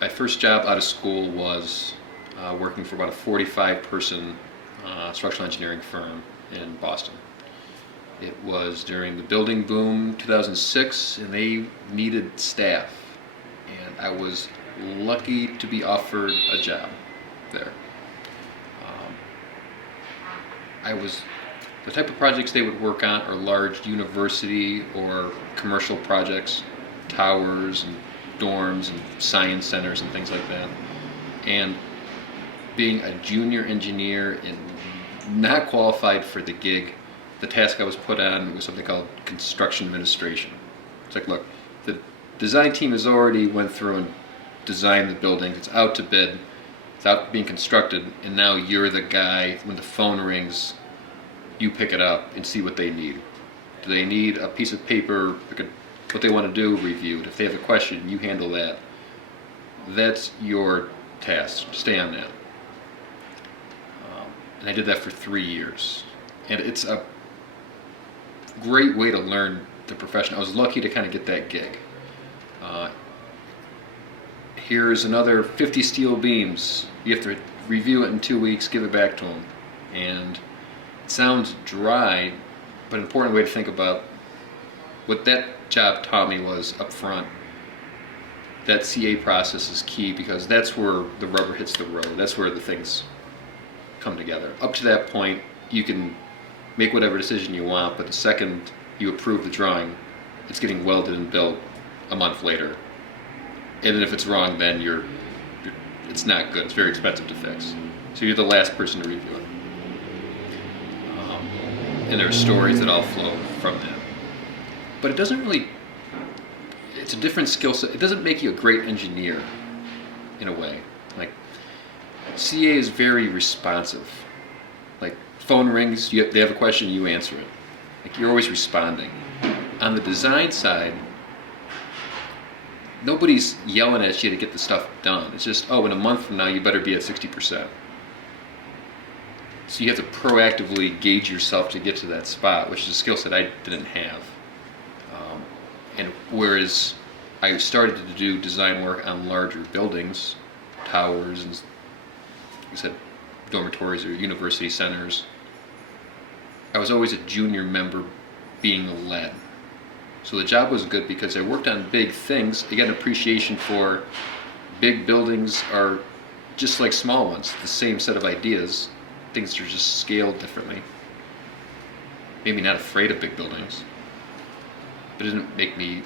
my first job out of school was working for about a 45-person structural engineering firm in Boston. It was during the building boom 2006, and they needed staff. And I was lucky to be offered a job there. I was the type of projects they would work on are large university or commercial projects, towers and dorms and science centers and things like that. And being a junior engineer and not qualified for the gig, the task I was put on was something called construction administration. It's like, look, the design team has already went through and designed the building. It's out to bid. It's out being constructed, and now you're the guy. When the phone rings, you pick it up and see what they need. Do they need a piece of paper, what they want to do, reviewed? If they have a question, you handle that. That's your task. Stay on that. And I did that for 3 years. And it's a great way to learn the profession. I was lucky to kind of get that gig. Here's another 50 steel beams. You have to review it in 2 weeks, give it back to them. And it sounds dry, but an important way to think about what that job taught me was up front, that CA process is key, because that's where the rubber hits the road. That's where the things come together. Up to that point, you can make whatever decision you want, but the second you approve the drawing, it's getting welded and built a month later. And if it's wrong, then it's not good. It's very expensive to fix. So you're the last person to review it. And there are stories that all flow from that. But it doesn't really, it's a different skill set. It doesn't make you a great engineer in a way. Like, CA is very responsive. Like, phone rings, they have a question, you answer it. Like, you're always responding. On the design side, nobody's yelling at you to get the stuff done. It's just, oh, in a month from now, you better be at 60%. So you have to proactively gauge yourself to get to that spot, which is a skill set I didn't have. And whereas I started to do design work on larger buildings, towers, and like I said, dormitories or university centers, I was always a junior member being led. So the job was good because I worked on big things. I got an appreciation for big buildings are just like small ones, the same set of ideas. Things are just scaled differently. Maybe not afraid of big buildings, but it didn't make me,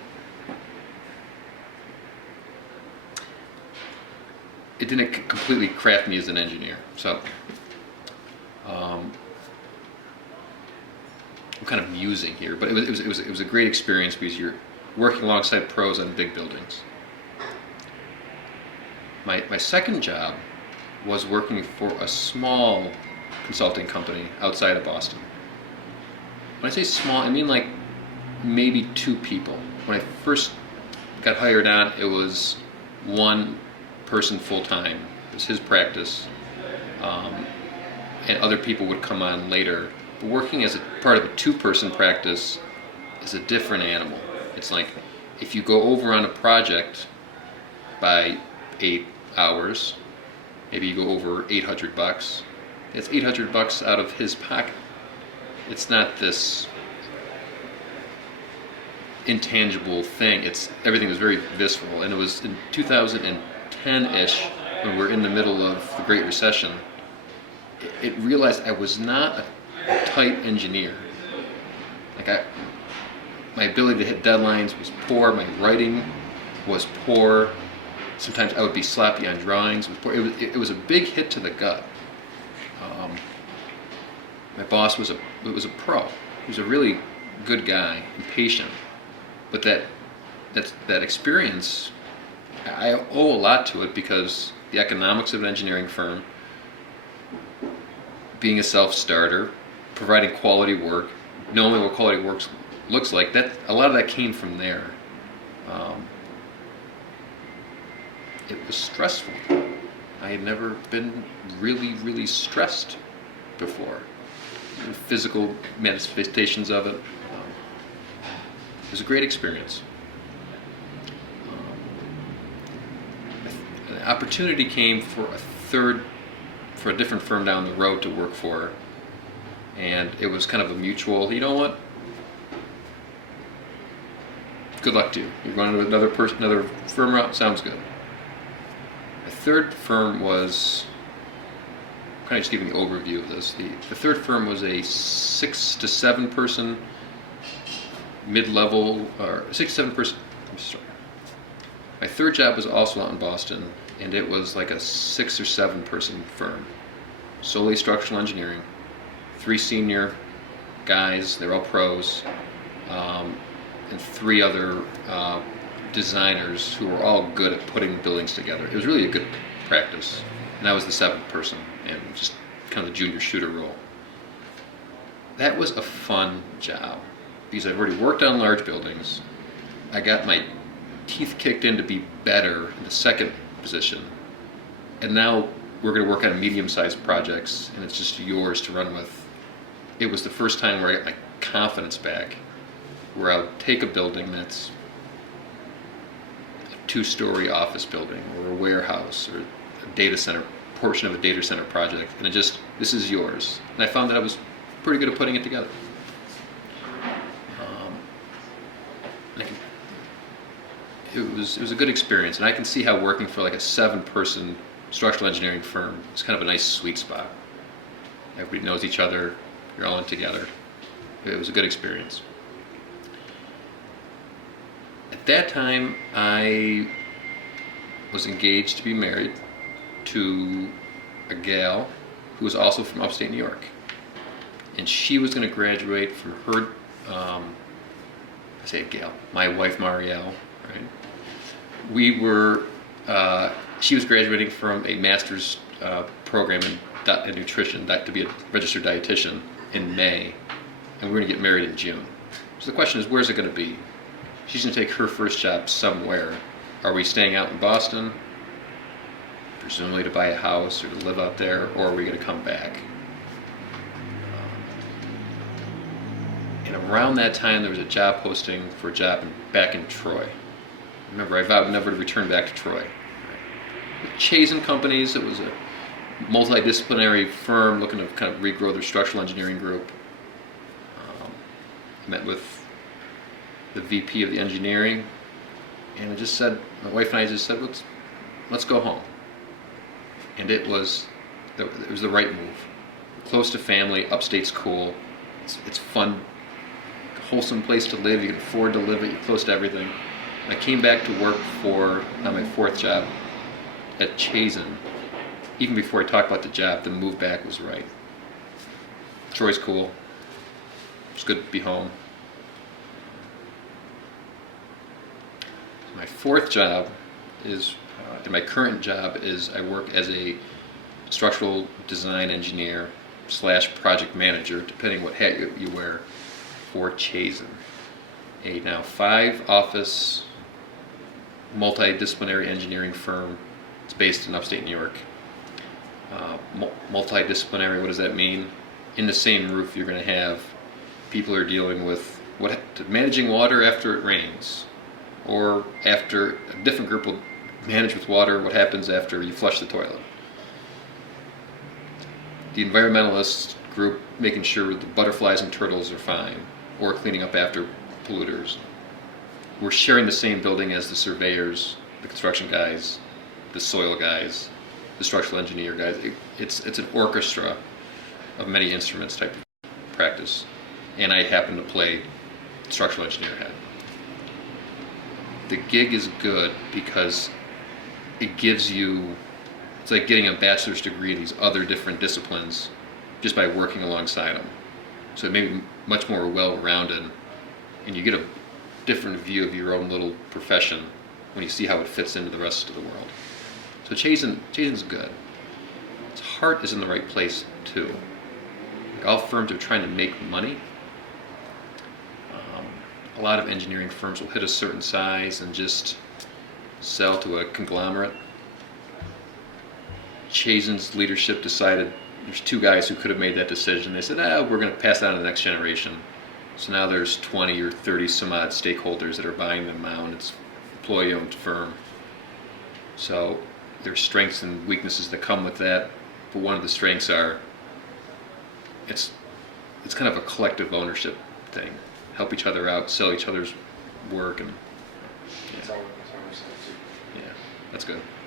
it didn't completely craft me as an engineer. So I'm kind of musing here, but it was a great experience because you're working alongside pros on big buildings. My second job was working for a small consulting company outside of Boston. When I say small, I mean like maybe 2 people. When I first got hired on, it was 1 person full-time. It was his practice, and other people would come on later. But working as a part of a 2-person practice is a different animal. It's like if you go over on a project by 8 hours, maybe you go over $800. It's $800 out of his pocket. It's not this intangible thing. Everything was very visceral, and it was in 2010-ish when we're in the middle of the Great Recession. It realized I was not a tight engineer. Like my ability to hit deadlines was poor. My writing was poor. Sometimes I would be sloppy on drawings. It was a big hit to the gut. My boss was a pro. He was a really good guy and patient. But that experience, I owe a lot to it because the economics of an engineering firm, being a self-starter, providing quality work, knowing what quality work looks like, that a lot of that came from there. It was stressful. I had never been really, really stressed before. The physical manifestations of it. It was a great experience. opportunity came for a different firm down the road to work for, and it was kind of a mutual, you know what, good luck to you. You're going to another firm route, sounds good. The third firm was, kind of just giving the overview of this. The third firm was a 6 to 7 person mid-level, or 6 to 7 person, I'm sorry. My third job was also out in Boston, and it was like a 6 or 7 person firm, solely structural engineering. 3 senior guys, they're all pros, and 3 other designers who were all good at putting buildings together. It was really a good practice, and I was the 7th person, and just kind of the junior shooter role. That was a fun job, because I've already worked on large buildings. I got my teeth kicked in to be better in the second position, and now we're going to work on medium-sized projects, and it's just yours to run with. It was the first time where I got my confidence back, where I would take a building that's a 2-story office building, or a warehouse, or a data center, portion of a data center project, and this is yours. And I found that I was pretty good at putting it together. It was a good experience, and I can see how working for like a 7-person structural engineering firm is kind of a nice sweet spot. Everybody knows each other, you're all in together. It was a good experience. At that time, I was engaged to be married to a gal who was also from upstate New York, and she was going to graduate from her, I say a gal, my wife Marielle, right? She was graduating from a master's program in nutrition, to be a registered dietitian, in May, and we're going to get married in June. So the question is, where's it going to be? She's going to take her first job somewhere. Are we staying out in Boston, presumably to buy a house or to live out there, or are we going to come back? And around that time, there was a job posting for a job back in Troy. Remember, I vowed never to return back to Troy. With Chazen companies, it was a multidisciplinary firm looking to kind of regrow their structural engineering group. I met with the VP of the engineering, and my wife and I just said, let's go home. And it was the right move. Close to family, upstate's cool, it's fun, wholesome place to live, you can afford to live it, you're close to everything. I came back to work on my 4th job at Chazen. Even before I talked about the job, the move back was right. Troy's cool. It's good to be home. My 4th job is, and my current job is, I work as a structural design engineer / project manager, depending what hat you wear, for Chazen, a now 5-office multidisciplinary engineering firm. It's based in upstate New York. Multidisciplinary, what does that mean? In the same roof, you're going to have people who are dealing with managing water after it rains, or after a different group will manage with water what happens after you flush the toilet. The environmentalist group making sure the butterflies and turtles are fine, or cleaning up after polluters. We're sharing the same building as the surveyors, the construction guys, the soil guys, the structural engineer guys. It's an orchestra of many instruments type of practice, and I happen to play structural engineer head. The gig is good because it gives you, it's like getting a bachelor's degree in these other different disciplines just by working alongside them. So it may be much more well-rounded, and you get a different view of your own little profession when you see how it fits into the rest of the world. So Chazen's good. Its heart is in the right place too. Like, all firms are trying to make money. A lot of engineering firms will hit a certain size and just sell to a conglomerate. Chazen's leadership decided, there's 2 guys who could have made that decision. They said, we're going to pass that on to the next generation. So now there's 20 or 30 some odd stakeholders that are buying them out. It's an employee-owned firm. So there's strengths and weaknesses that come with that. But one of the strengths are it's kind of a collective ownership thing. Help each other out, sell each other's work, and That's how we're saying too. yeah, that's good.